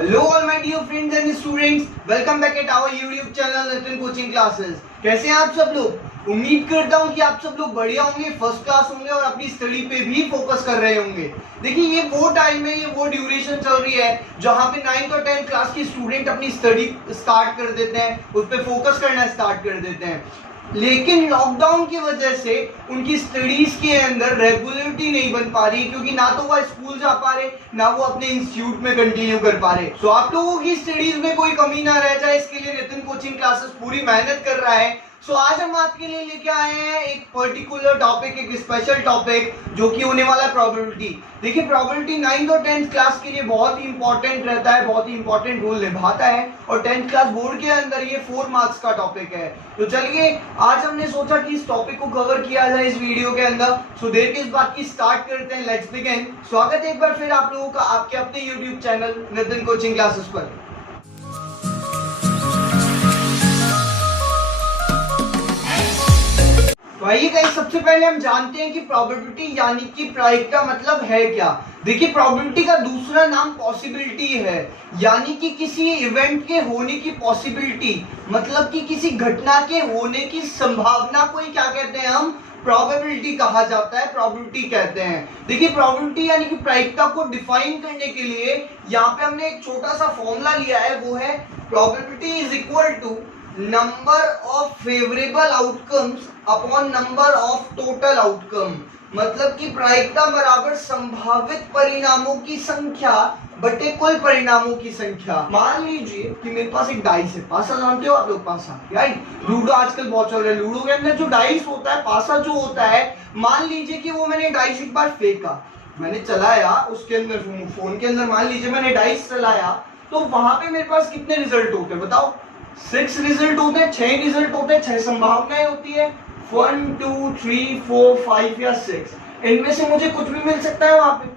Hello all my dear friends and students, welcome back at our YouTube channel Nitin Coaching Classes। कैसे हैं आप सब लोग? उम्मीद करता हूं कि आप सब लोग बढ़िया होंगे, फर्स्ट क्लास होंगे और अपनी स्टडी पे भी फोकस कर रहे होंगे। देखिए ये वो टाइम है, ये वो ड्यूरेशन चल रही है जहां पे 9th और 10th क्लास की स्टूडेंट अपनी स्टडी स्टार्ट कर देते हैं, उस पर फोकस करना स्टार्ट कर देते हैं। लेकिन लॉकडाउन की वजह से उनकी स्टडीज के अंदर रेगुलरिटी नहीं बन पा रही, क्योंकि ना तो वो स्कूल जा पा रहे, ना वो अपने इंस्टीट्यूट में कंटिन्यू कर पा रहे। तो आप लोगों की स्टडीज में कोई कमी ना रह जाए, इसके लिए नितिन कोचिंग क्लासेस पूरी मेहनत कर रहा है। सो आज हम आपके लिए लेके आए हैं एक पर्टिकुलर टॉपिक, एक स्पेशल टॉपिक जो कि होने वाला है प्रोबेबिलिटी। देखिए प्रोबेबिलिटी 9th और 10th क्लास के लिए बहुत ही इंपॉर्टेंट रहता है, बहुत ही इंपॉर्टेंट रोल निभाता है और 10th क्लास बोर्ड के अंदर ये 4 मार्क्स का टॉपिक है। तो चलिए आज हमने सोचा कि इस टॉपिक को कवर किया जाए इस वीडियो के अंदर। सो देर किस बात की, स्टार्ट करते हैं, लेट्स बिगिन। स्वागत है एक बार फिर आप लोगों का आपके अपने YouTube channel Nitin coaching classes पर। तो आइए गाइस, सबसे पहले हम जानते हैं कि प्रोबेबिलिटी यानी कि प्रायिकता मतलब है क्या। देखिए प्रोबेबिलिटी का दूसरा नाम पॉसिबिलिटी है, यानी कि किसी इवेंट के होने की पॉसिबिलिटी, मतलब कि किसी घटना के होने की संभावना को ही क्या कहते हैं, हम प्रोबेबिलिटी कहा जाता है, प्रोबेबिलिटी कहते हैं। देखिए प्रोबेबिलिटी यानी कि प्रायिकता को डिफाइन करने के लिए यहाँ पे हमने एक छोटा सा फॉर्मूला लिया है, वो है probability is equal to number of favourable outcomes upon number of total outcome. मतलब कि प्रायिकता बराबर संभावित परिणामों की संख्या बटे कुल परिणामों की संख्या। मान लीजिए कि मेरे पास एक डाइस है, पासा जानते हो आप लोग, पासा राइट, लूडो आजकल बहुत चल रहा है। लूडो के अंदर जो डाइस होता है, पासा जो होता है, मान लीजिए कि वो मैंने डाइस एक बार फेंका, मैंने चलाया उसके अंदर, फोन के अंदर मान लीजिए मैंने डाइस चलाया, तो वहां पे मेरे पास कितने रिजल्ट होते हैं बताओ? 6 रिजल्ट होते हैं, 6 रिजल्ट होते हैं, 6 संभावनाएं होती है, 1 2 3 4 5 या 6। इनमें से मुझे कुछ भी मिल सकता है वहां पे,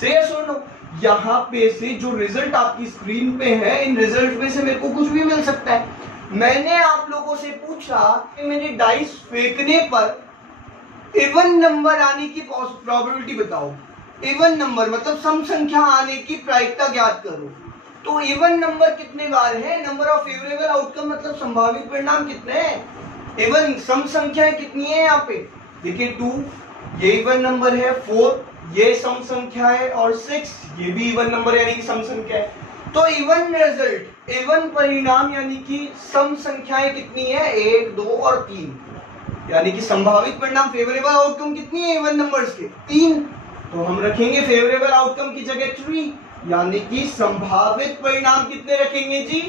से या सुनो, यहाँ पे से जो रिजल्ट आपकी स्क्रीन पे है, इन रिजल्ट में से मेरे को कुछ भी मिल सकता है। मैंने आप लोगों से पूछा कि मेरे डाइस फेंकने पर इवन नंबर आने की प्रोबेबिलिटी बताओ। इवन नंबर मतलब सम संख्या आने की प्रायिकता ज्ञात करो। तो इवन नंबर कितने बार है? नंबर ऑफ फेवरेबल आउटकम मतलब संभावित परिणाम कितने हैं? इवन सम संख्याएं कितनी है यहाँ पे? देखिए 2 ये इवन नंबर है, 4 ये सम संख्या है और 6 ये भी इवन नंबर यानी कि सम संख्या है। तो इवन रिजल्ट, इवन परिणाम यानी कि सम संख्याएं कितनी है? 1 2 और 3, यानी कि संभावित परिणाम फेवरेबल आउटकम कितनी है इवन नंबर्स के? 3। तो हम रखेंगे फेवरेबल आउटकम की जगह 3, यानी कि संभावित परिणाम कितने रखेंगे जी?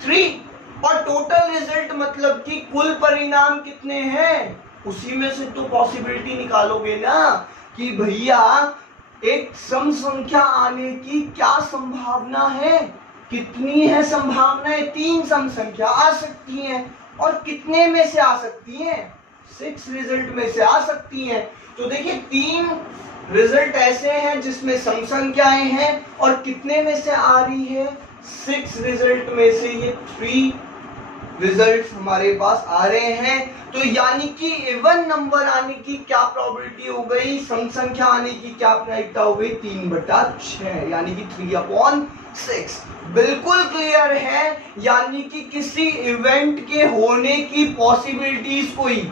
3। और टोटल रिजल्ट मतलब कि कुल परिणाम कितने हैं, उसी में से तो पॉसिबिलिटी निकालोगे ना कि भैया एक सम संख्या आने की क्या संभावना है, कितनी है संभावनाएं? 3 सम संख्या आ सकती हैं, और कितने में से आ सकती हैं? 6 रिजल्ट में से आ सकती हैं। तो देखिए 3 रिजल्ट ऐसे हैं जिसमें सम संख्याएं हैं, और कितने में से आ रही है? 6 रिजल्ट में से ये 3 रिजल्ट हमारे पास आ रहे हैं। तो यानी कि इवन नंबर आने की क्या प्रोबेबिलिटी हो गई, सम संख्या आने की क्या प्रायिकता हो गई? 3/6, यानी कि 3/6। बिल्कुल क्लियर है, यानी कि किसी इवेंट के होने की पॉसिबिलिटीज को ही,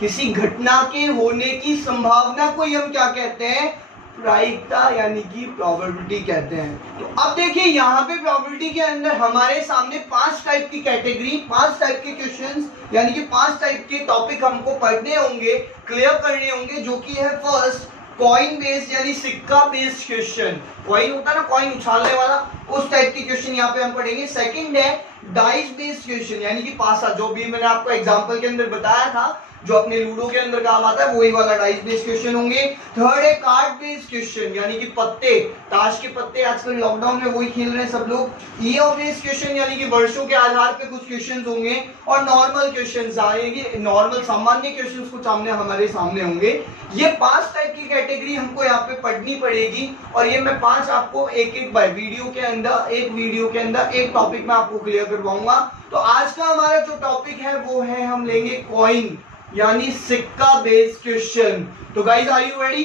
किसी घटना के होने की संभावना को ही हम क्या कहते हैं? प्रायिकता यानी कि प्रोबेबिलिटी कहते हैं। तो अब देखिए यहाँ पे प्रोबेबिलिटी के अंदर हमारे सामने 5 टाइप की कैटेगरी, 5 टाइप के क्वेश्चंस, यानी कि 5 टाइप के टॉपिक हमको पढ़ने होंगे, क्लियर करने होंगे, जो कि है फर्स्ट कॉइन बेस्ड यानी सिक्का बेस्ड क्वेश्चन। कॉइन होता है ना, कॉइन उछालने वाला, उस टाइप की क्वेश्चन यहाँ पे हम पढ़ेंगे। सेकंड है डाइस बेस्ड क्वेश्चन, यानी कि पासा, जो भी मैंने आपको एग्जांपल के अंदर बताया था, जो अपने लूडो के अंदर काम आता है, वही वाला डाइस बेस्ड क्वेश्चन होंगे। थर्ड है कार्ड बेस्ड क्वेश्चन, यानी कि पत्ते, ताश के पत्ते, आजकल लॉकडाउन में वही खेल रहे हैं सब लोग। ईयर बेस्ड क्वेश्चन, यानी कि वर्षों के आधार पे कुछ क्वेश्चंस होंगे, और नॉर्मल क्वेश्चंस आएंगे, नॉर्मल सामान्य क्वेश्चंस कुछ सामने हमारे सामने होंगे। ये 5 टाइप की कैटेगरी हमको यहाँ पे पढ़नी पड़ेगी, और ये मैं 5 आपको एक बार वीडियो के अंदर, एक वीडियो के अंदर एक टॉपिक में आपको क्लियर करवाऊंगा। तो आज का हमारा जो टॉपिक है वो है, हम लेंगे कॉइन यानी सिक्का बेस्ड क्वेश्चन। तो गाइस आर यू रेडी?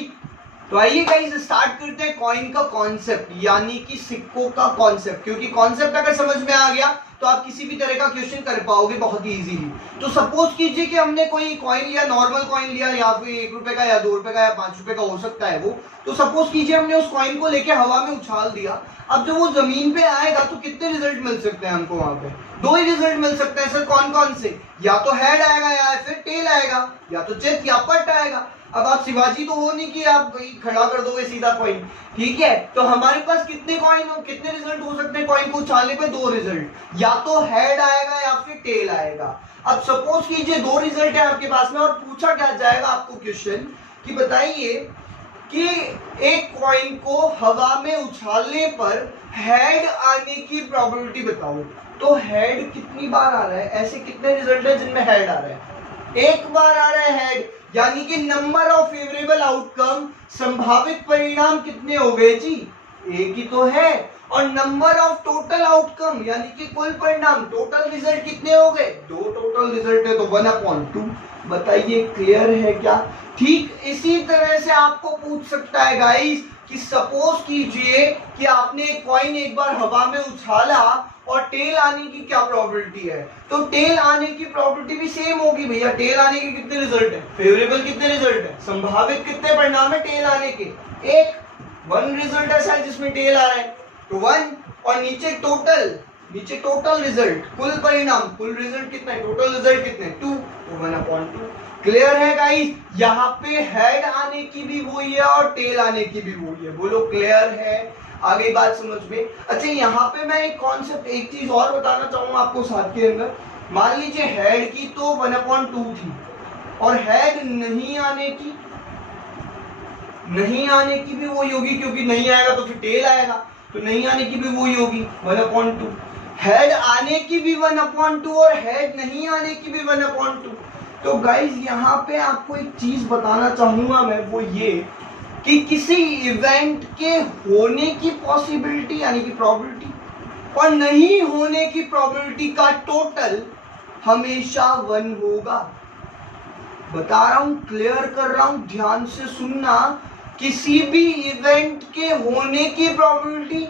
तो आइए गाइस स्टार्ट करते हैं कॉइन का कॉन्सेप्ट, यानी कि सिक्कों का कॉन्सेप्ट, क्योंकि कॉन्सेप्ट अगर समझ में आ गया तो आप किसी भी तरह का क्वेश्चन कर पाओगे बहुत ही इजीली। तो सपोज कीजिए कि हमने कोई कॉइन लिया, नॉर्मल कॉइन लिया, या फिर 1 रुपए का या 2 रुपए का या 5 रुपए का हो सकता है वो। तो सपोज कीजिए हमने उस कॉइन को लेके हवा में उछाल दिया। अब जब वो जमीन पे आएगा तो कितने रिजल्ट मिल सकते हैं हमको? वहां पे 2 ही रिजल्ट मिल सकते हैं सर। कौन कौन से? या तो हेड आएगा या फिर टेल आएगा, या तो चेत या पट आएगा। अब आप शिवाजी तो हो नहीं कि आप खड़ा कर दोगे सीधा कॉइन, ठीक है? तो हमारे पास कितने कॉइन हो, कितने रिजल्ट हो सकते हैं कॉइन को उछालने पे? 2 रिजल्ट, या तो हेड आएगा या फिर टेल आएगा। अब सपोज कीजिए 2 रिजल्ट है आपके पास में और पूछा क्या जाएगा आपको क्वेश्चन कि बताइए कि एक कॉइन को हवा में उछालने पर हेड आने की प्रोबेबिलिटी बताओ। तो हेड कितनी बार आ रहा है? ऐसे कितने रिजल्ट है जिनमें हेड आ रहा है? 1 बार आ रहा है हेड, यानी कि नंबर ऑफ फेवरेबल आउटकम, संभावित परिणाम कितने हो गए जी? 1 ही तो है। और नंबर ऑफ टोटल आउटकम यानी कि कुल परिणाम, टोटल रिजल्ट कितने हो गए? 2 टोटल रिजल्ट है, तो 1/2। बताइए क्लियर है क्या? ठीक इसी तरह से आपको पूछ सकता है गाइस कि सपोज कीजिए कि आपने एक कॉइन एक बार हवा में उछाला और टेल आने की क्या प्रोबेबिलिटी है? तो टेल आने की प्रोबेबिलिटी भी सेम होगी भैया। टेल आने के कितने रिजल्ट है? फेवरेबल कितने रिजल्ट है? संभावित कितने परिणाम है टेल आने के? 1 रिजल्ट ऐसा है जिसमें टेल आ रहा है, तो 1। और नीचे टोटल रिजल्ट, कुल परिणाम, कुल रिजल्ट कितना है? टोटल रिजल्ट कितने? 2, तो 1/2। क्लियर है गाइस? यहाँ पे हेड आने की भी वही है और टेल आने की भी वही है। बोलो क्लियर है? आगे बात समझ में? अच्छा यहाँ पे मैं एक कॉन्सेप्ट, एक चीज और बताना चाहूंगा आपको साथ के अंदर। मान लीजिए हेड की तो 1/2 थी और हेड नहीं आने की भी वही होगी, क्योंकि नहीं आएगा तो फिर टेल आएगा, तो नहीं आने की भी वही होगी 1/2। हेड आने की भी 1/2 और हेड नहीं आने की भी 1/2। तो गाइज यहाँ पे आपको एक चीज बताना चाहूंगा मैं, वो ये कि किसी इवेंट के होने की पॉसिबिलिटी यानी कि प्रोबेबिलिटी और नहीं होने की प्रोबेबिलिटी का टोटल हमेशा 1 होगा। बता रहा हूं, क्लियर कर रहा हूं, ध्यान से सुनना। किसी भी इवेंट के होने की प्रोबेबिलिटी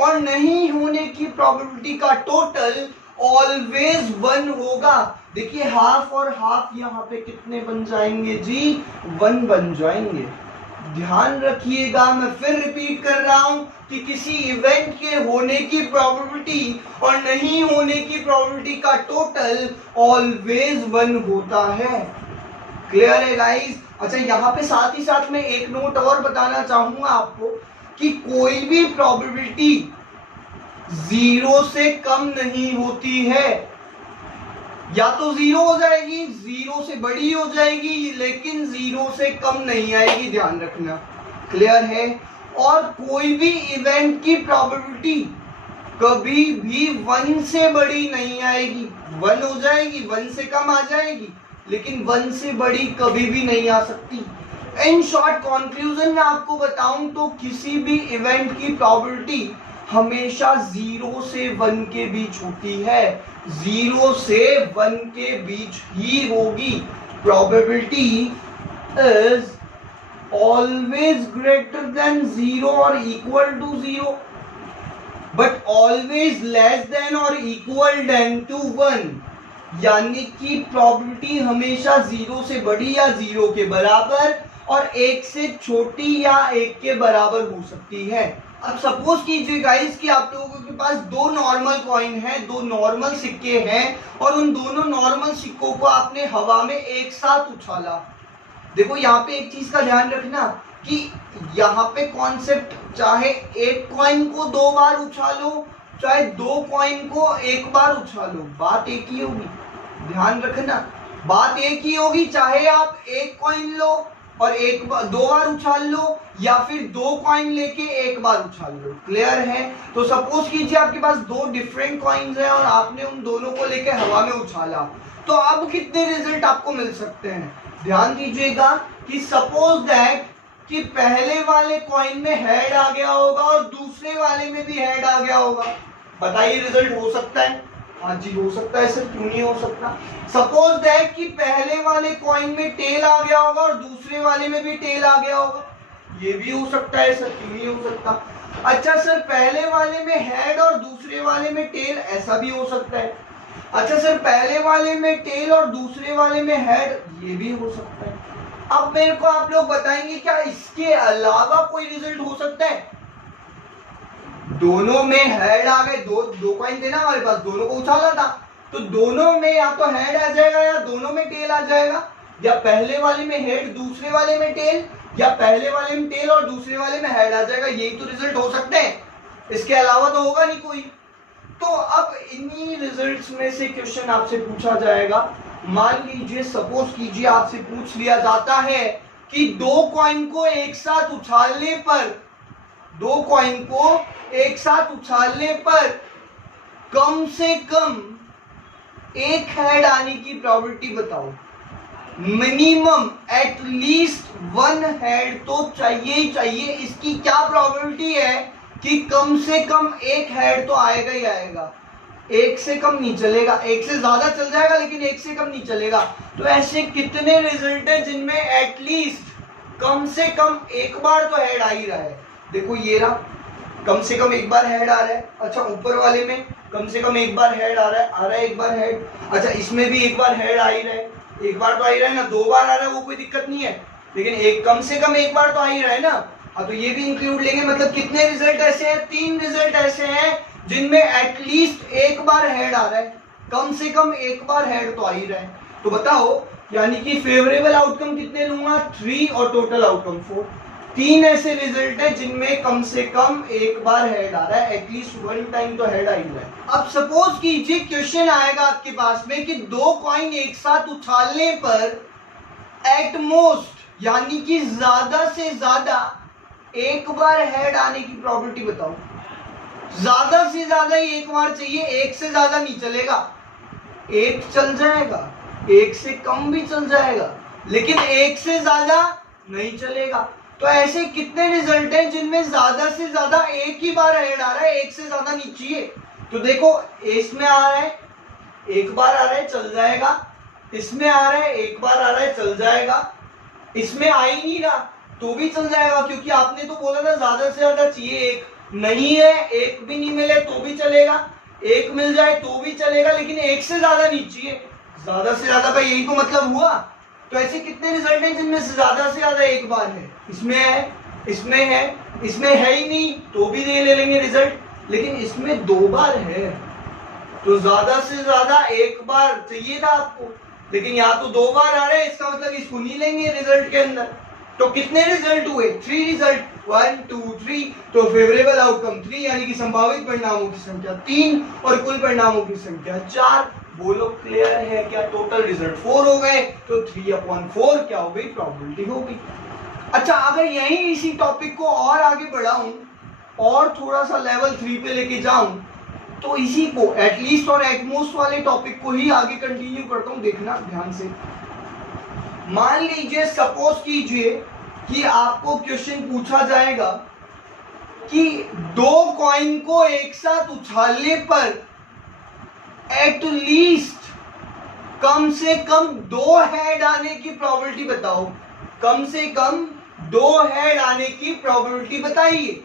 और नहीं होने की प्रोबेबिलिटी का टोटल ऑलवेज 1 होगा। देखिए हाफ और हाफ यहाँ पे कितने बन जाएंगे जी? 1 बन जाएंगे। ध्यान रखिएगा, मैं फिर रिपीट कर रहा हूं कि किसी इवेंट के होने की प्रोबेबिलिटी और नहीं होने की प्रोबेबिलिटी का टोटल ऑलवेज 1 होता है। क्लियर है गाइस? अच्छा यहाँ पे साथ ही साथ में एक नोट और बताना चाहूंगा आपको कि कोई भी प्रोबेबिलिटी 0 से कम नहीं होती है। या तो 0 हो जाएगी, 0 से बड़ी हो जाएगी, लेकिन 0 से कम नहीं आएगी, ध्यान रखना। क्लियर है? और कोई भी इवेंट की प्रोबेबिलिटी कभी भी 1 से बड़ी नहीं आएगी। 1 हो जाएगी, 1 से कम आ जाएगी, लेकिन 1 से बड़ी कभी भी नहीं आ सकती। इन शॉर्ट कंक्लूजन में आपको बताऊं तो किसी भी इवेंट की प्रोबेबिलिटी हमेशा 0 से 1 के बीच होती है। 0 से 1 के बीच ही होगी। Probability is always greater than 0 और equal to 0, but always less than और इक्वल देन टू 1। यानी कि प्रोबेबिलिटी हमेशा 0 से बड़ी या 0 के बराबर और 1 से छोटी या 1 के बराबर हो सकती है। अब सपोज कीजिए गाइस कि आप लोगों के पास 2 नॉर्मल कॉइन है, 2 नॉर्मल सिक्के हैं और उन दोनों नॉर्मल सिक्कों को आपने हवा में एक साथ उछाला। देखो यहाँ पे एक चीज का ध्यान रखना कि यहाँ पे कॉन्सेप्ट, चाहे एक कॉइन को 2 बार उछालो चाहे 2 कॉइन को 1 बार उछालो, बात एक ही होगी। ध्यान रखना, बात एक ही होगी, चाहे आप एक कॉइन लो और 2 बार उछाल लो या फिर 2 कॉइन लेके 1 बार उछाल लो। क्लियर है? तो सपोज कीजिए आपके पास 2 डिफरेंट कॉइन्स हैं और आपने उन दोनों को लेके हवा में उछाला, तो अब कितने रिजल्ट आपको मिल सकते हैं? ध्यान दीजिएगा कि सपोज दैट कि पहले वाले कॉइन में हेड आ गया होगा और दूसरे वाले में भी हेड आ गया होगा। बताइए रिजल्ट हो सकता है? हाँ जी हो सकता है सर, क्यों नहीं हो सकता? सपोज दैट कि पहले वाले कॉइन में टेल आ गया होगा और दूसरे वाले में भी टेल आ गया होगा। ये भी हो सकता है सर, क्यों नहीं हो सकता। अच्छा सर पहले वाले में हेड और दूसरे वाले में टेल, ऐसा भी हो सकता है। अच्छा सर पहले वाले में टेल और दूसरे वाले में हेड, ये भी हो सकता है। अब मेरे को आप लोग बताएंगे क्या इसके अलावा कोई रिजल्ट हो सकता है? दोनों में हेड आ गए, दो कॉइन थे ना हमारे पास, दोनों को उछाला था, तो दोनों में या तो हेड आ जाएगा या दोनों में टेल आ जाएगा, या पहले वाले में हेड दूसरे वाले में टेल, या पहले वाले में टेल और दूसरे वाले में हेड आ जाएगा। यही तो रिजल्ट हो सकते हैं, इसके अलावा तो होगा नहीं कोई। तो अब इन्हीं रिजल्ट्स में से क्वेश्चन आपसे पूछा जाएगा। मान लीजिए सपोज कीजिए आपसे पूछ लिया जाता है कि दो कॉइन को एक साथ उछालने पर, दो कॉइन को एक साथ उछालने पर कम से कम एक हेड आने की प्रोबेबिलिटी बताओ। मिनिमम एटलीस्ट वन हेड तो चाहिए ही चाहिए। इसकी क्या प्रोबेबिलिटी है कि कम से कम एक हेड तो आएगा ही आएगा, एक से कम नहीं चलेगा। एक से ज्यादा चल जाएगा लेकिन एक से कम नहीं चलेगा। तो ऐसे कितने रिजल्ट है जिनमें एटलीस्ट कम से कम एक बार तो हेड आ ही रहा है? देखो ये रहा, कम से कम एक बार हेड आ रहा है। अच्छा ऊपर वाले में कम से कम एक बार हेड आ रहा है एक बार हेड। अच्छा इसमें भी एक बार हेड आ ही रहा है, एक बार तो आ ही रहा है ना, दो बार आ रहा है वो कोई दिक्कत नहीं है, लेकिन एक कम से कम एक बार तो आ ही रहा है ना। हाँ तो ये भी इंक्लूड लेंगे। मतलब कितने रिजल्ट ऐसे हैं? 3 रिजल्ट ऐसे हैं जिनमें एटलीस्ट एक बार हेड आ रहा है, कम से कम एक बार हेड तो आ ही रहा है। तो बताओ, यानी कि फेवरेबल आउटकम कितने लूंगा? 3 और टोटल आउटकम 4। 3 ऐसे रिजल्ट है जिनमें कम से कम एक बार हेड आ रहा है, एटलीस्ट वन टाइम तो हेड आ ही रहा है। अब सपोज कीजिए क्वेश्चन आएगा आपके पास में कि दो कॉइन एक साथ उछालने पर एट मोस्ट, यानी कि ज्यादा से ज्यादा एक बार हेड आने की प्रोबेबिलिटी बताओ। ज्यादा से ज्यादा ही एक बार चाहिए, एक से ज्यादा नहीं चलेगा। एक चल जाएगा, एक से कम भी चल जाएगा, लेकिन एक से ज्यादा नहीं चलेगा। तो ऐसे कितने रिजल्ट हैं जिनमें ज्यादा से ज्यादा एक ही बार हेड आ रहा है, एक से ज्यादा नहीं चाहिए? तो देखो इसमें आ रहा है, एक बार आ रहा है चल जाएगा, इसमें आ रहा है एक बार आ रहा है चल जाएगा, इसमें आ ही नहीं रहा तो भी चल जाएगा, क्योंकि आपने तो बोला था ज्यादा से ज्यादा चाहिए। एक नहीं है, एक भी नहीं मिले तो भी चलेगा, एक मिल जाए तो भी चलेगा, लेकिन एक से ज्यादा नहीं चाहिए। ज्यादा से ज्यादा का यही तो मतलब हुआ। तो ऐसे कितने रिजल्ट हैं जिनमें से ज्यादा एक बार है? इसमें है, इसमें है, इसमें है ही नहीं तो भी ले लेंगे रिजल्ट, लेकिन इसमें 2 बार है तो ज्यादा से ज्यादा एक बार चाहिए था आपको, लेकिन यहाँ तो 2 बार आ रहे हैं, इसका मतलब इसको नहीं लेंगे रिजल्ट के अंदर। तो कितने रिजल्ट हुए? 3 रिजल्ट, 1 2 3। तो फेवरेबल आउटकम 3, यानी कि संभावित परिणामों की संख्या 3 और कुल परिणामों की संख्या 4। बोलो क्लियर है क्या? टोटल रिजल्ट 4 हो गए, तो 3/4 क्या हो गई? प्रोबेबिलिटी हो गई। अच्छा अगर यही इसी टॉपिक को और आगे बढ़ाऊं और थोड़ा सा लेवल 3 पे लेके जाऊं, तो इसी को एटलीस्ट और एटमोस्ट वाले टॉपिक को ही आगे कंटिन्यू करता हूं। देखना ध्यान से। मान लीजिए सपोज कीजिए कि आपको क्वेश्चन पूछा जाएगा कि दो कॉइन को एक साथ उछालने पर एटलीस्ट कम से कम 2 हेड आने की प्रोबेबिलिटी बताओ। कम से कम 2 हेड आने की प्रोबेबिलिटी बताइए।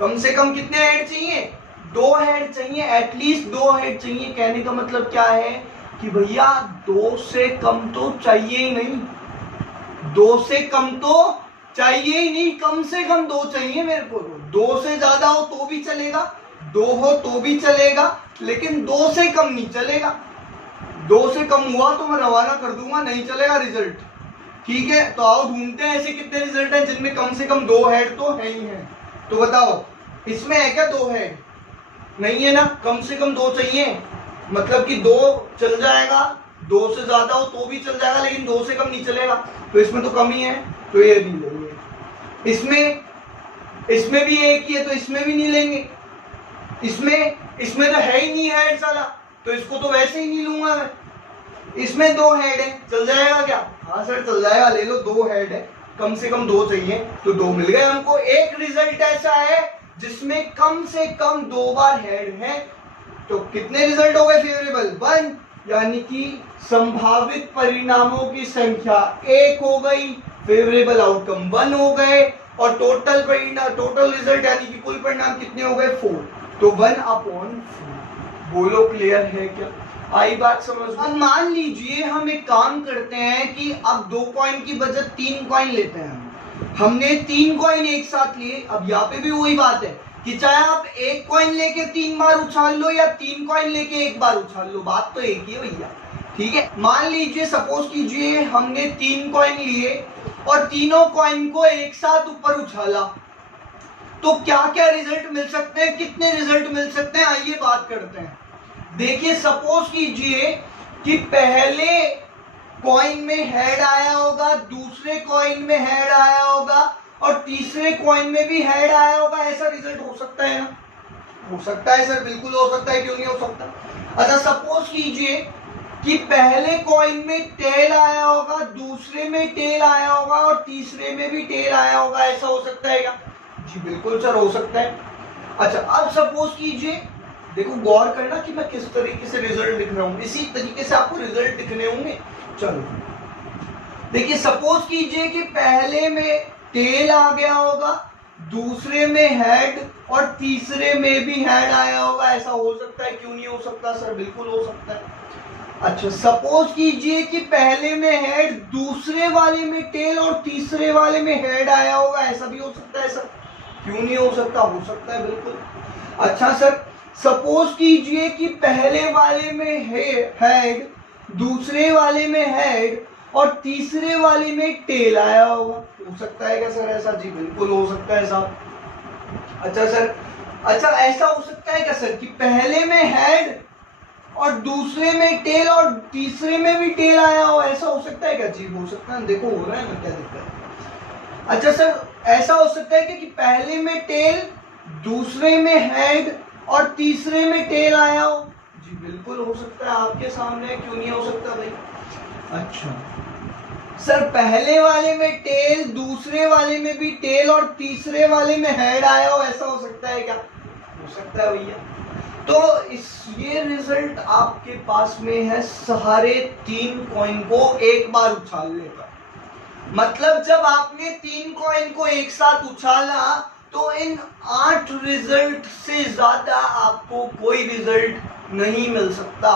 कम से कम कितने हेड चाहिए? 2 हेड चाहिए, एटलीस्ट 2 हेड चाहिए। कहने का मतलब क्या है कि भैया 2 से कम तो चाहिए ही नहीं, 2 से कम तो चाहिए ही नहीं, कम से कम 2 चाहिए मेरे को। 2 से ज्यादा हो तो भी चलेगा, 2 हो तो भी चलेगा, लेकिन 2 से कम नहीं चलेगा। 2 से कम हुआ तो मैं रवाना कर दूंगा, नहीं चलेगा रिजल्ट। ठीक है, तो आओ ढूंढते हैं ऐसे कितने रिजल्ट हैं जिनमें कम से कम 2 हेड तो है ही है। तो बताओ इसमें है क्या 2 हेड? नहीं है ना, कम से कम 2 चाहिए, मतलब कि 2 चल जाएगा, 2 से ज्यादा हो तो भी चल जाएगा, लेकिन 2 से कम नहीं चलेगा। तो इसमें तो कम ही है, तो ये भी लेंगे। इसमें भी एक ही है तो इसमें भी नहीं लेंगे। इसमें तो है ही नहीं हेड साला, तो इसको तो वैसे ही नहीं लूंगा मैं। इसमें 2 हेड है, चल जाएगा क्या? हाँ सर चल जाएगा, ले लो। 2 हेड है, कम से कम 2 चाहिए, तो 2 मिल गए हमको। एक रिजल्ट ऐसा है जिसमें कम से कम 2 बार हेड है। तो कितने रिजल्ट हो गए फेवरेबल? 1, यानी कि संभावित परिणामों की संख्या 1 हो गई। फेवरेबल आउटकम 1 हो गए और टोटल रिजल्ट यानी कि कुल परिणाम कितने हो गए 4, तो 1/4। बोलो क्लियर है क्या? आई बात समझ में? अब मान लीजिए हम एक काम करते हैं कि अब 2 कॉइन की बजाय 3 कॉइन लेते हैं। हमने 3 कॉइन एक साथ लिए। अब यहाँ पे भी वही बात है कि चाहे आप एक कॉइन लेके 3 बार उछाल लो या 3 कॉइन लेके एक बार उछाल लो, बात तो एक ही है भैया, ठीक है। मान लीजिए सपोज कीजिए हमने 3 कॉइन लिए और तीनों कॉइन को एक साथ ऊपर उछाला, तो क्या क्या रिजल्ट मिल सकते हैं, कितने रिजल्ट मिल सकते हैं, आइए बात करते हैं। देखिए सपोज कीजिए कि पहले कॉइन में हेड आया होगा, दूसरे कॉइन में हेड आया होगा और तीसरे कॉइन में भी हेड आया होगा, ऐसा रिजल्ट हो सकता है ना? हो सकता है सर, बिल्कुल हो सकता है, क्यों नहीं हो सकता। अच्छा सपोज कीजिए कि पहले कॉइन में टेल आया होगा, दूसरे में टेल आया होगा और तीसरे में भी टेल आया होगा, ऐसा हो सकता है क्या? जी बिल्कुल सर, हो सकता है। अच्छा अब सपोज कीजिए, देखो गौर करना कि मैं किस तरीके से रिजल्ट लिख रहा हूं, इसी तरीके से आपको रिजल्ट दिखने होंगे। चलो देखिए सपोज कीजिए कि पहले में टेल आ गया होगा, दूसरे में हेड और तीसरे में भी हेड आया होगा, ऐसा हो सकता है, क्यों नहीं हो सकता सर? बिल्कुल हो सकता है। अच्छा सपोज कीजिए कि पहले में हेड, दूसरे वाले में टेल और तीसरे वाले में हेड आया होगा, ऐसा भी हो सकता है सर, क्यों नहीं हो सकता? हो सकता है बिल्कुल। अच्छा सर सपोज कीजिए कि पहले वाले में हेड, दूसरे वाले में हेड और तीसरे वाले में टेल आया होगा, हो सकता है क्या सर ऐसा? जी बिल्कुल हो सकता है साहब। अच्छा सर, अच्छा ऐसा हो सकता है क्या सर कि पहले में हेड और दूसरे में टेल और तीसरे में भी टेल आया हो, ऐसा हो सकता है क्या? जी हो सकता है, देखो हो रहा है ना, क्या दिक्कत है। अच्छा सर ऐसा हो सकता है कि पहले में टेल, दूसरे में हेड और तीसरे में टेल आया हो, जी बिल्कुल हो सकता है, आपके सामने, क्यों नहीं हो सकता भाई। अच्छा सर पहले वाले में टेल, दूसरे वाले में भी टेल और तीसरे वाले में हेड आया हो, ऐसा हो सकता है क्या? हो सकता है भैया। तो ये रिजल्ट आपके पास में है सारे 3 कॉइन को एक बार उछालने का। मतलब जब आपने 3 कॉइन को एक साथ उछाला तो इन 8 रिजल्ट से ज्यादा आपको कोई रिजल्ट नहीं मिल सकता।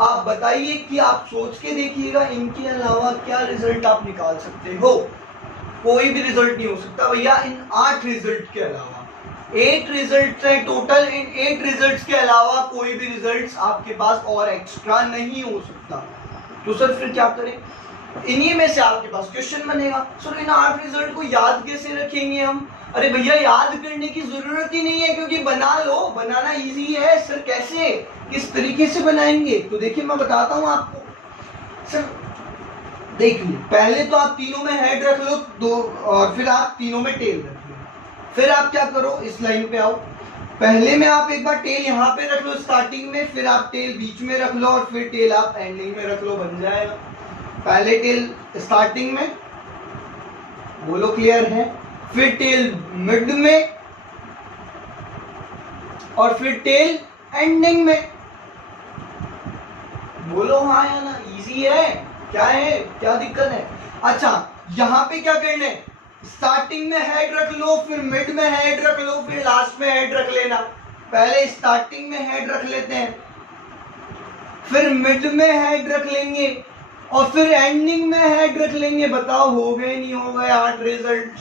आप बताइए कि आप सोच के देखिएगा इनके अलावा क्या रिजल्ट आप निकाल सकते हो? कोई भी रिजल्ट नहीं हो सकता भैया इन 8 रिजल्ट के अलावा। 8 रिजल्ट है टोटल, इन 8 रिजल्ट्स के अलावा कोई भी रिजल्ट्स आपके पास और एक्स्ट्रा नहीं हो सकता। तो सर फिर क्या करें? इन्हीं में से आपके पास क्वेश्चन बनेगा, सर इन 8 रिजल्ट को याद कैसे रखेंगे हम? अरे भैया याद करने की जरूरत ही नहीं है, क्योंकि बना लो, बनाना इजी है। सर कैसे, किस तरीके से बनाएंगे? तो देखिए मैं बताता हूं आपको। सर देखिए पहले तो आप तीनों में हेड रख लो दो, और फिर आप तीनों में टेल रख लो। फिर आप क्या करो, इस लाइन पे आओ, पहले में आप एक बार टेल यहाँ पे रख लो स्टार्टिंग में, फिर आप टेल बीच में रख लो और फिर टेल आप एंडिंग में रख लो, बन जाएगा। पहले टेल स्टार्टिंग में, बोलो क्लियर है, फिर टेल मिड में और फिर टेल एंडिंग में। बोलो हाँ या ना, इजी है, क्या है, क्या दिक्कत है? अच्छा यहाँ पे क्या करना है, स्टार्टिंग में हेड रख लो, फिर मिड में हेड रख लो, फिर लास्ट में हेड रख लेना। पहले स्टार्टिंग में हेड रख लेते हैं, फिर मिड में हेड रख लेंगे और फिर एंडिंग में हेड रख लेंगे। बताओ हो गए नहीं हो गए 8 रिजल्ट?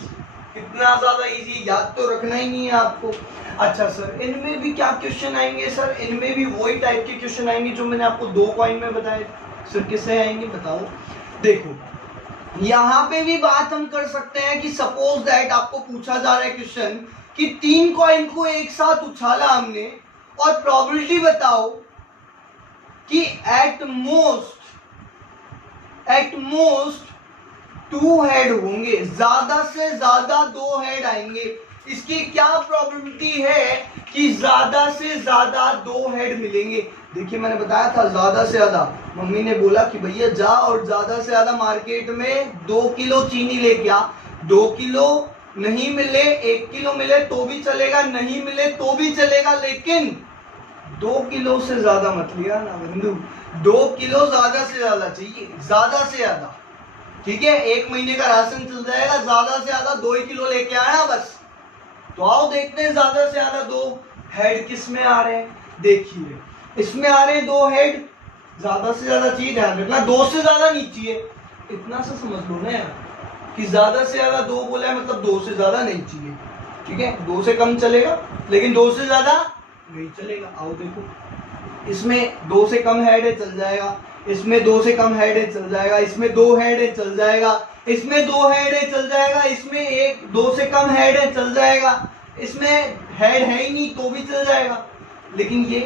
कितना ज्यादा इजी, याद तो रखना ही नहीं है आपको। अच्छा सर इनमें भी क्या क्वेश्चन आएंगे? सर इनमें भी वही टाइप के क्वेश्चन आएंगे जो मैंने आपको 2 कॉइन में बताए। सर किससे आएंगे बताओ? देखो यहाँ पे भी बात हम कर सकते हैं कि सपोज दैट आपको पूछा जा रहा है क्वेश्चन कि 3 कॉइन को एक साथ उछाला हमने और प्रोबेबिलिटी बताओ कि एट मोस्ट 2 हेड होंगे, ज्यादा से ज्यादा 2 हेड आएंगे। इसकी क्या प्रोबेबिलिटी है कि ज्यादा से ज्यादा 2 हेड मिलेंगे? देखिए मैंने बताया था ज्यादा से ज्यादा, मम्मी ने बोला कि भैया जा और ज्यादा से ज्यादा मार्केट में 2 किलो चीनी लेके आ। 2 किलो नहीं मिले, 1 किलो मिले तो भी चलेगा, नहीं मिले तो भी चलेगा, लेकिन 2 किलो से ज्यादा मत लिया ना बंधु। 2 किलो ज्यादा से ज्यादा चाहिए, ज्यादा से ज्यादा। ठीक है, 1 महीने का राशन चल जाएगा, ज्यादा से ज्यादा 2 ही किलो लेके आना बस। तो आओ देखते हैं ज्यादा से ज्यादा 2 हेड किस में आ रहे हैं। देखिए इसमें आ रहे हैं 2 हेड, ज्यादा से ज्यादा चीज ध्यान रखना 2 से ज्यादा नहीं चाहिए, इतना सा समझ लो ना यार कि ज्यादा से ज्यादा 2 बोला है मतलब 2 से ज्यादा नहीं चाहिए। ठीक है, 2 से कम चलेगा लेकिन 2 से ज्यादा नहीं चलेगा। आओ देखो इसमें 2 से कम हेड है चल जाएगा, इसमें 2 से कम हेड है चल जाएगा, इसमें 2 हेड है चल जाएगा, इसमें 2 हेड है चल जाएगा, इसमें 2 से कम हेड है चल जाएगा, इसमें हेड है ही नहीं तो भी चल जाएगा। लेकिन ये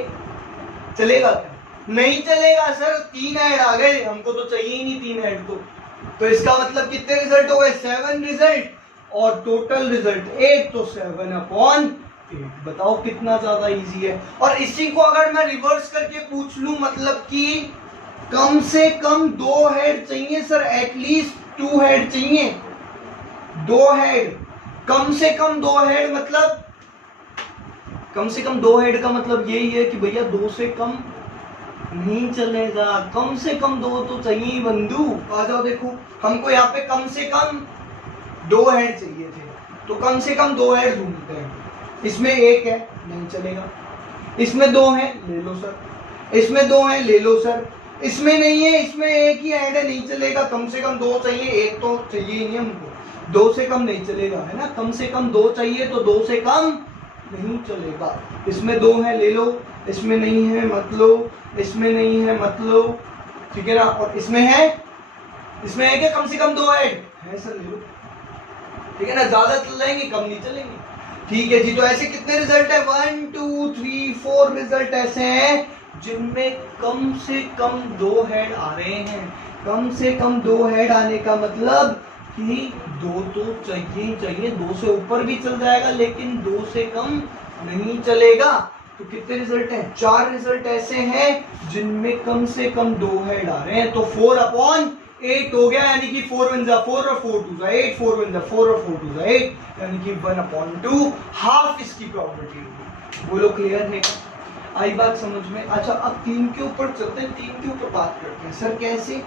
चलेगा नहीं चलेगा सर, 3 हेड आ गए, हमको तो चाहिए ही नहीं 3 हेड तो इसका मतलब कितने रिजल्ट हो गए 7 रिजल्ट, और टोटल रिजल्ट 8, तो 7/8। बताओ कितना ज्यादा इजी है। और इसी को अगर मैं रिवर्स करके पूछ लूं मतलब कि कम से कम 2 हेड चाहिए सर, एटलीस्ट 2 हेड चाहिए, 2 हेड, कम से कम 2 हेड, मतलब कम से कम 2 हेड का मतलब यही है कि भैया 2 से कम नहीं चलेगा, कम से कम 2 तो चाहिए बंधु। आ जाओ देखो हमको यहाँ पे कम से कम 2 हेड चाहिए थे, तो कम से कम 2 हेड ढूंढते हैं। इसमें 1 है नहीं चलेगा, इसमें 2 है ले लो सर, इसमें 2 है ले लो सर, इसमें नहीं है, इसमें 1 ही हेड है नहीं चलेगा, कम से कम 2 चाहिए, 1 तो चाहिए ही नहीं हमको, 2 से कम नहीं चलेगा है ना, कम से कम 2 चाहिए तो 2 से कम नहीं चलेगा। इसमें 2 है ले लो, इसमें नहीं है मत लो, इसमें नहीं है मत लो, ठीक है ना, और इसमें है क्या कम से कम 2 हेड है सर ले लो, ठीक है ना, ज्यादा चल जाएंगे कम नहीं चलेंगे। ठीक है जी, तो ऐसे कितने रिजल्ट है 1 2 3 4 रिजल्ट ऐसे हैं जिनमें कम से कम 2 हेड आ रहे हैं। कम से कम 2 हेड आने का मतलब कि 2 तो चाहिए ही चाहिए, 2 से ऊपर भी चल जाएगा लेकिन 2 से कम नहीं चलेगा। तो कितने रिजल्ट हैं 4 रिजल्ट ऐसे हैं जिनमें कम से कम 2 हेड आ रहे हैं। तो 4/8 हो गया, यानी कि 4 1 4 और 4 2 8, 4 1 4 और 4 2 8, यानी कि 1/2 हाफ इसकी प्रॉपर्टी होगी। बोलो क्लियर है, आई बात समझ में। अच्छा अब 3 के ऊपर चलते हैं, 3 के ऊपर बात करते हैं। सर कैसे,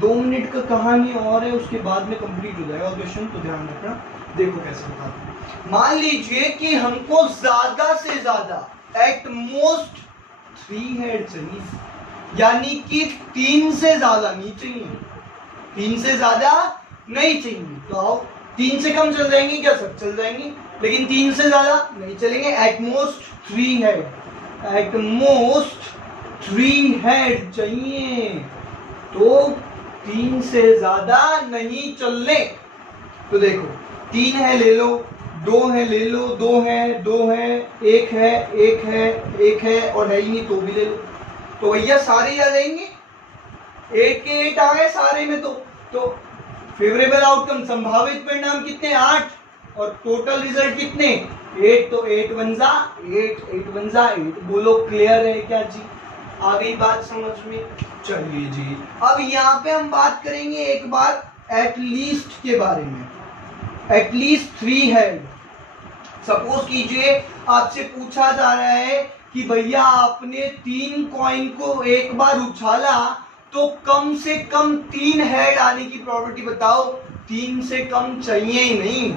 2 मिनट का कहानी और है, उसके बाद में कंप्लीट हो जाएगा क्वेश्चन, तो ध्यान रखना। देखो कैसे बताते हैं, मान लीजिए कि हमको ज्यादा से ज्यादा एट मोस्ट 3 हेड चाहिए, यानी कि 3 से ज्यादा नहीं चाहिए, 3 से ज्यादा नहीं चाहिए। तो आओ 3 से कम चल जाएंगे क्या सर, चल जाएंगे, लेकिन 3 से ज्यादा नहीं चलेंगे। At most 3 head, at most 3 head चाहिए, तो 3 से ज्यादा नहीं चलने। तो देखो 3 है ले लो, 2 है ले लो, 2 है, 2 है, 1 है, 1 है, 1 है और है ही नहीं तो भी ले लो। तो भैया सारे आ जाएंगे, 1 के 8 आ गए सारे में। तो फेवरेबल आउटकम संभावित परिणाम कितने 8, और टोटल रिजल्ट कितने 8, तो 8 1 जा 8, 8 1 जा 8। बोलो क्लियर है क्या जी, आ गई बात समझ में। चलिए जी अब यहाँ पे हम बात करेंगे एक बार एटलीस्ट के बारे में। एटलीस्ट 3 हेड, सपोज कीजिए आपसे पूछा जा रहा है कि भैया आपने 3 कॉइन को एक बार उछाला तो कम से कम 3 हेड आने की प्रोबेबिलिटी बताओ। 3 से कम चाहिए ही नहीं,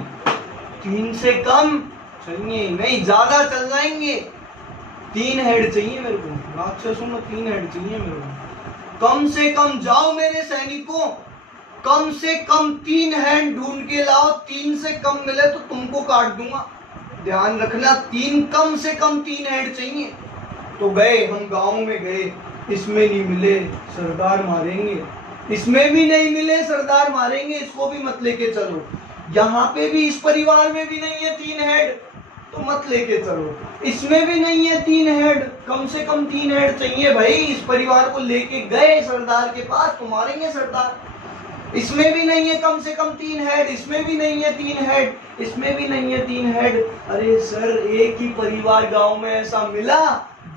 3 से कम चाहिए ही नहीं, ज्यादा चल जाएंगे। 3 हेड चाहिए मेरे को, राक्षसों में 3 हेड चाहिए मेरे को। कम से कम जाओ मेरे सैनिकों, कम से कम 3 हैंड ढूंढ के लाओ, 3 से कम मिले तो तुमको काट दूंगा। ध्यान रखना 3 कम से कम 3 हैंड चाहिए। तो गए हम गांव में गए, इसमें नहीं मिले सरदार मारेंगे, इसमें भी नहीं मिले सरदार मारेंगे, इसको भी मत लेके चलो। यहाँ पे भी इस परिवार में भी नहीं है 3 हेड तो मत लेके चलो, इसमें भी नहीं है 3 हेड, कम से कम 3 हेड चाहिए भाई। इस परिवार को लेके गए सरदार के पास तो मारेंगे सरदार। इसमें भी नहीं है कम से कम 3 हेड, इसमें भी नहीं है 3 हेड, इसमें भी नहीं है 3 हेड। अरे सर एक ही परिवार गांव में ऐसा मिला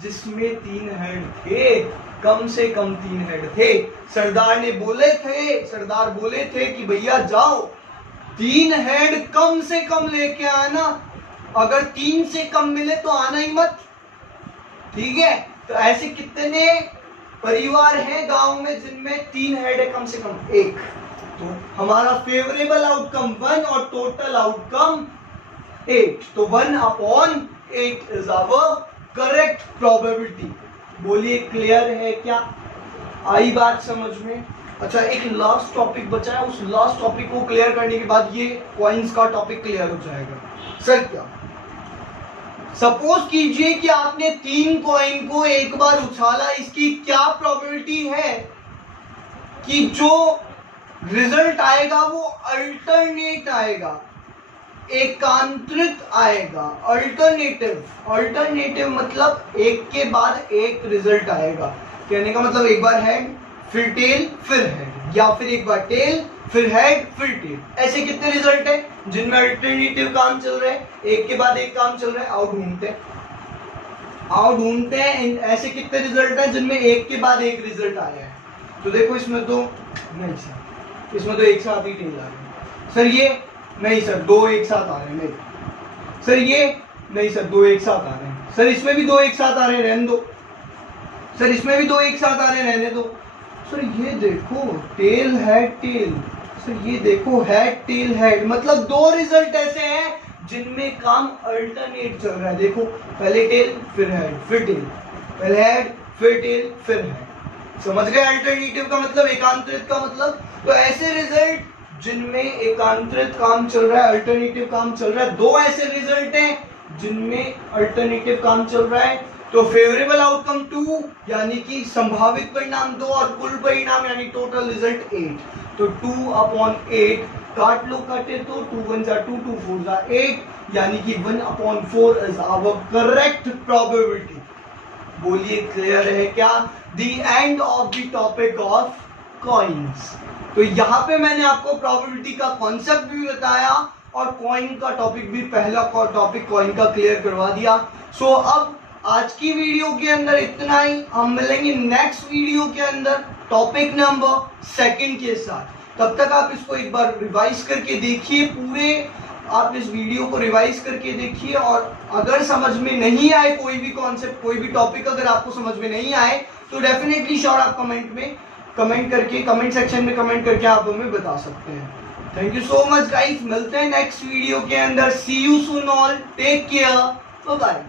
जिसमें 3 हेड थे, कम से कम 3 हेड थे। सरदार बोले थे कि भैया जाओ 3 हेड कम से कम लेके आना, अगर 3 से कम मिले तो आना ही मत, ठीक है। तो ऐसे कितने परिवार हैं गांव में जिनमें 3 हेड है कम से कम? 1। तो हमारा फेवरेबल आउटकम 1 और टोटल आउटकम 8, तो 1/8 इज आवर करेक्ट प्रोबेबिलिटी। बोलिए क्लियर है क्या? आई बात समझ में? अच्छा, एक लास्ट टॉपिक बचा है, उस लास्ट टॉपिक को क्लियर करने के बाद ये कॉइंस का टॉपिक क्लियर हो जाएगा। सर क्या, सपोज कीजिए कि आपने 3 कॉइन को एक बार उछाला, इसकी क्या प्रोबेबिलिटी है कि जो रिजल्ट आएगा वो अल्टरनेट आएगा, एकांतरित आएगा। अल्टरनेटिव मतलब एक के बाद एक रिजल्ट आएगा। कहने का मतलब एक बार हेड फिर टेल फिर हेड, या फिर एक बार टेल फिर हेड फिर टेल। ऐसे कितने रिजल्ट है जिनमें अल्टरनेटिव काम चल रहा है, एक के बाद एक काम चल रहा है? आओ ढूंढते हैं ऐसे कितने रिजल्ट है जिनमें एक के बाद एक रिजल्ट आया है। तो देखो इसमें तो नहीं सर, इसमें तो एक साथ ही टेल आ रही है। सर ये नहीं सर, 2 एक साथ आ रहे हैं। नहीं सर, ये नहीं सर, 2 एक साथ आ रहे हैं। सर इसमें भी 2 एक साथ आ रहे हैं, रहने दो। सर इसमें भी 2 एक साथ आ रहे हैं, रहने दो। सर ये देखो टेल हेड टेल, सर ये देखो हेड टेल हेड, मतलब 2 रिजल्ट ऐसे हैं जिनमें काम अल्टरनेट चल रहा है। देखो पहले टेल फिर हेड फिर टेल, पहले हेड फिर टेल फिर हेड। समझ गए अल्टरनेटिव का मतलब, एकांतरित का मतलब? तो ऐसे रिजल्ट जिनमें एकांतरित काम चल रहा है, अल्टरनेटिव काम चल रहा है, 2 ऐसे रिजल्ट हैं जिनमें अल्टरनेटिव काम चल रहा है। तो फेवरेबल आउटकम 2 यानी कि संभावित परिणाम 2 और कुल परिणाम यानी टोटल रिजल्ट 8। तो 2/8 काट लो, काटे तो 2 1 जा 2 2 4 जा 8 यानी कि 1/4 इज आवर करेक्ट प्रोबेबिलिटी। बोलिए क्लियर है क्या? The end of the topic of coins. तो यहाँ पे मैंने आपको प्रोबेबिलिटी का कॉन्सेप्ट भी बताया और कॉइन का टॉपिक भी, पहला टॉपिक कॉइन का क्लियर करवा दिया। सो अब आज की वीडियो के अंदर इतना ही। हम मिलेंगे नेक्स्ट वीडियो के अंदर टॉपिक नंबर 2 के साथ। तब तक आप इसको एक बार रिवाइज करके देखिए, पूरे आप इस वीडियो को रिवाइज करके देखिए। और अगर समझ में नहीं आए कोई भी कॉन्सेप्ट, कोई भी टॉपिक अगर आपको समझ में नहीं आए तो डेफिनेटली श्योर आप कमेंट सेक्शन में कमेंट करके आप हमें बता सकते हैं। Thank you so much guys, मिलते हैं नेक्स्ट वीडियो के अंदर। See you soon all, take care, bye bye.